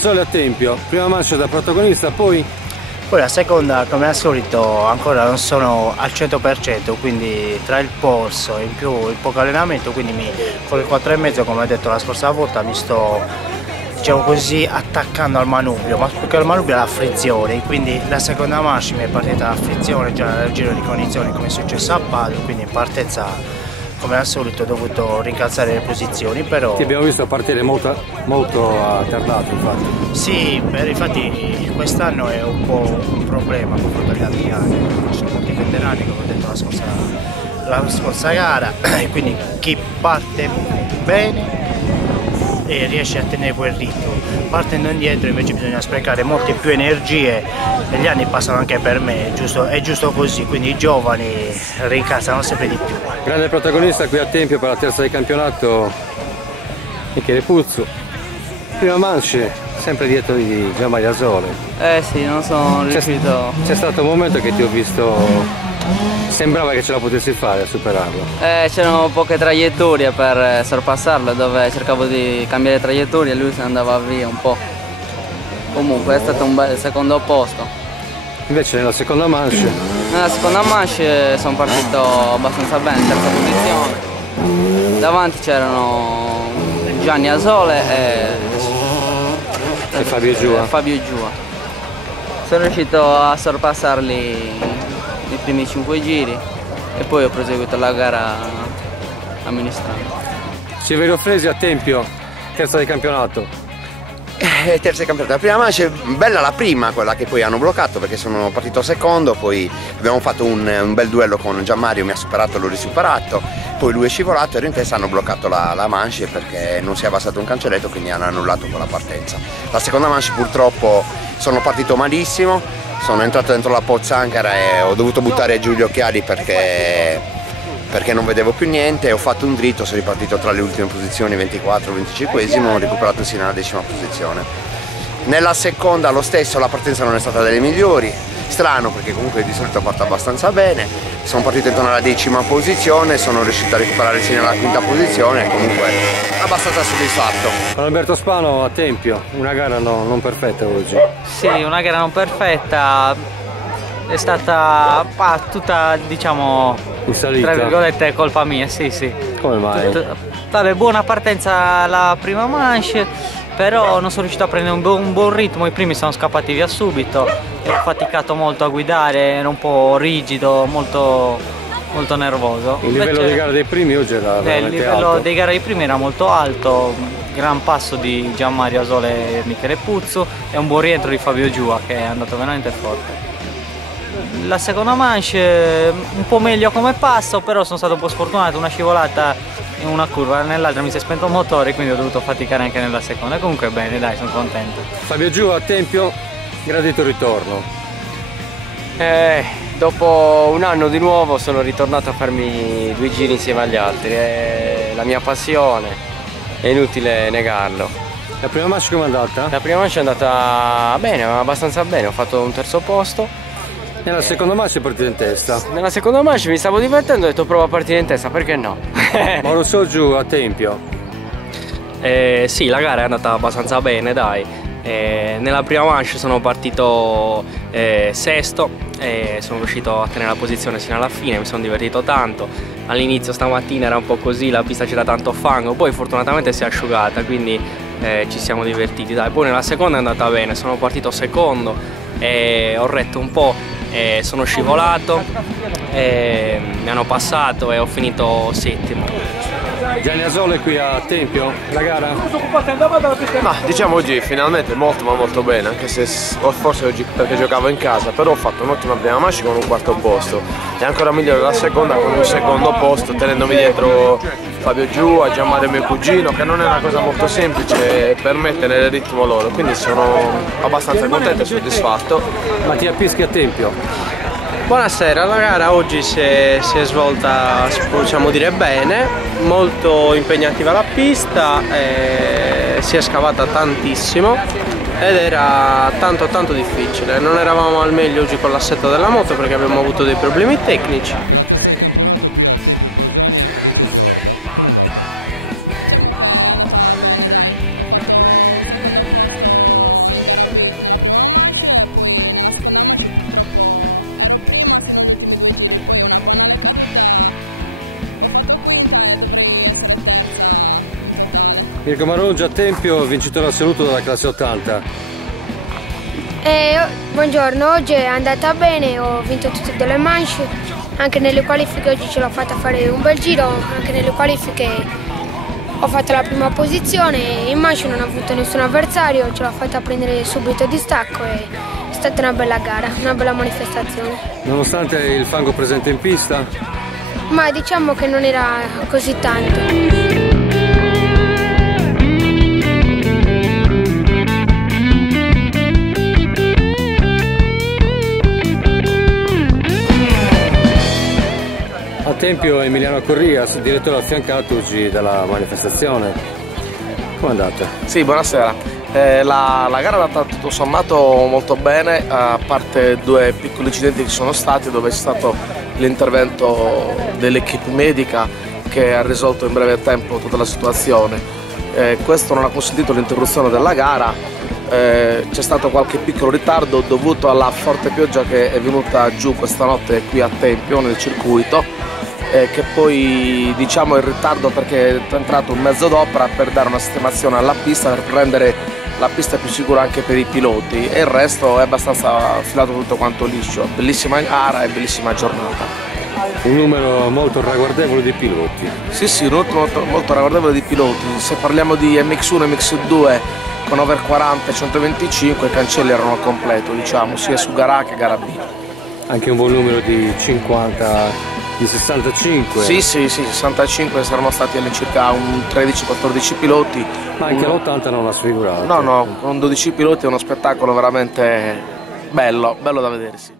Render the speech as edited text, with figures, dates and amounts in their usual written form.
Sole a Tempio, prima mancia da protagonista, poi la seconda, come al solito, ancora non sono al 100%, quindi tra il polso e in più il poco allenamento, quindi con il 4,5, come ho detto la scorsa volta, mi sto, diciamo così, attaccando al manubrio, ma più che al manubrio alla frizione, quindi la seconda mancia mi è partita la frizione già nel giro di cognizione, come è successo a Padova, quindi in partenza come al solito ho dovuto rincalzare le posizioni, però... Ti abbiamo visto partire molto atterrato, infatti. Sì, infatti quest'anno è un po' un problema confronto agli altri anni, ci sono molti veterani, come ho detto la scorsa gara, e quindi chi parte bene e riesce a tenere quel ritmo. Partendo indietro invece bisogna sprecare molte più energie, e gli anni passano anche per me, è giusto così, quindi i giovani rincalzano sempre di più. Grande protagonista qui a Tempio per la terza di campionato, Michele Puzzo. Prima mance, sempre dietro di Gianmaria Sole. Sì, non sono riuscito. C'è stato un momento che ti ho visto, sembrava che ce la potessi fare a superarlo. C'erano poche traiettorie per sorpassarlo, dove cercavo di cambiare traiettoria e lui se ne andava via un po'. Comunque è stato un bel secondo posto. Invece nella seconda manche? Nella seconda manche sono partito abbastanza bene, terza posizione. Davanti c'erano Gianni Asole e Fabio Giua. Sono riuscito a sorpassarli nei primi 5 giri e poi ho proseguito la gara amministrando. Severo Fresi a Tempio, terza di campionato. Terza di campionato, la prima mancia, bella la prima, quella che poi hanno bloccato perché sono partito secondo, poi abbiamo fatto un bel duello con Gianmario, mi ha superato, l'ho risuperato, poi lui è scivolato e in testa hanno bloccato la mancia perché non si è abbassato un cancelletto, quindi hanno annullato con la partenza. La seconda mancia purtroppo sono partito malissimo, sono entrato dentro la pozzanghera e ho dovuto buttare giù gli occhiali perché non vedevo più niente, ho fatto un dritto, sono ripartito tra le ultime posizioni 24-25esimo, ho recuperato sino alla 10ª posizione. Nella seconda lo stesso, la partenza non è stata delle migliori, strano perché comunque di solito parto abbastanza bene, sono partito intorno alla 10ª posizione, sono riuscito a recuperare sino alla 5ª posizione, comunque abbastanza soddisfatto. Con Alberto Spano a Tempio, una gara non perfetta oggi. Sì, una gara non perfetta, è stata tutta, diciamo, in salita, tra virgolette, colpa mia, sì. Come mai? Vabbè, buona partenza la prima manche, però non sono riuscito a prendere un buon ritmo, i primi sono scappati via subito e ho faticato molto a guidare, ero un po' rigido, molto nervoso. Il livello di gara dei primi oggi era veramente alto. Il livello di gara dei primi era molto alto, gran passo di Gianmario Asole e Michele Puzzo e un buon rientro di Fabio Giua che è andato veramente forte. La seconda manche un po' meglio come passo, però sono stato un po' sfortunato, una scivolata in una curva, nell'altra mi si è spento il motore, quindi ho dovuto faticare anche nella seconda. Comunque bene, dai, sono contento. Fabio Giua a Tempio, gradito ritorno. Dopo un anno di nuovo sono ritornato a farmi 2 giri insieme agli altri, è la mia passione, è inutile negarlo. La prima manche come è andata? La prima manche è andata bene, abbastanza bene, ho fatto un terzo posto. Nella seconda manche è partito in testa. Nella seconda manche mi stavo divertendo e ho detto prova a partire in testa, perché no? Mauro Soggiu a Tempio. Sì, la gara è andata abbastanza bene, dai. Nella prima manche sono partito sesto e sono riuscito a tenere la posizione fino alla fine, mi sono divertito tanto. All'inizio stamattina era un po' così, la pista c'era tanto fango, poi fortunatamente si è asciugata, quindi ci siamo divertiti, dai. Poi nella seconda è andata bene, sono partito secondo e ho retto un po'. Sono scivolato, mi hanno passato e ho finito settimo. Gianni Asole qui a Tempio, la gara? Ma diciamo oggi finalmente molto ma molto bene, anche se forse oggi perché giocavo in casa, però ho fatto un'ottima prima manche con un 4º posto e ancora migliore la seconda con un 2º posto, tenendomi dietro Fabio Giua, Gianmario mio cugino, che non è una cosa molto semplice per me tenere il ritmo loro, quindi sono abbastanza contento e soddisfatto. Mattia Pischi a Tempio. Buonasera, la gara oggi si è svolta, possiamo dire, bene, molto impegnativa la pista, si è scavata tantissimo ed era tanto difficile. Non eravamo al meglio oggi con l'assetto della moto perché abbiamo avuto dei problemi tecnici. Mirko Marongia, a Tempio, vincitore assoluto della classe 80. Buongiorno, oggi è andata bene, ho vinto tutte le manche, anche nelle qualifiche oggi ce l'ho fatta fare un bel giro, anche nelle qualifiche ho fatto la prima posizione, in manche non ho avuto nessun avversario, ce l'ho fatta prendere subito distacco e è stata una bella gara, una bella manifestazione. Nonostante il fango presente in pista? Ma diciamo che non era così tanto. A Tempio Emiliano Corrias, direttore affiancato oggi dalla manifestazione. Come è andata? Sì, buonasera. La gara è andata tutto sommato molto bene, a parte due piccoli incidenti che sono stati, dove c'è stato l'intervento dell'equipe medica che ha risolto in breve tempo tutta la situazione. Questo non ha consentito l'interruzione della gara. C'è stato qualche piccolo ritardo dovuto alla forte pioggia che è venuta giù questa notte qui a Tempio nel circuito, che poi diciamo il ritardo perché è entrato un mezzo d'opera per dare una sistemazione alla pista, per rendere la pista più sicura anche per i piloti, e il resto è abbastanza filato tutto quanto liscio. Bellissima gara e bellissima giornata. Un numero molto ragguardevole di piloti. Sì, un numero molto ragguardevole di piloti. Se parliamo di MX1 e MX2 con over 40 e 125 i cancelli erano al completo, diciamo, sia su gara A che gara B. Anche un buon numero di 50, di 65. Sì, 65, saranno stati all'incirca un 13-14 piloti. Ma anche l'80 non ha sfigurato. No, con 12 piloti è uno spettacolo veramente bello da vedersi.